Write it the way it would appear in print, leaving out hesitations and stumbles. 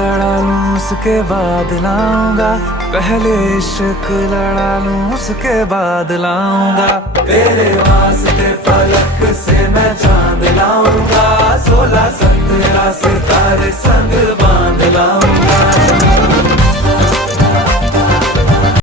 लड़ा लूं उसके बाद लाऊंगा, पहले इश्क लड़ा लूं उसके बाद लाऊंगा। तेरे वास्ते फलक से मैं चांद लाऊंगा, 16 17 सितारे संग बांध लाऊंगा।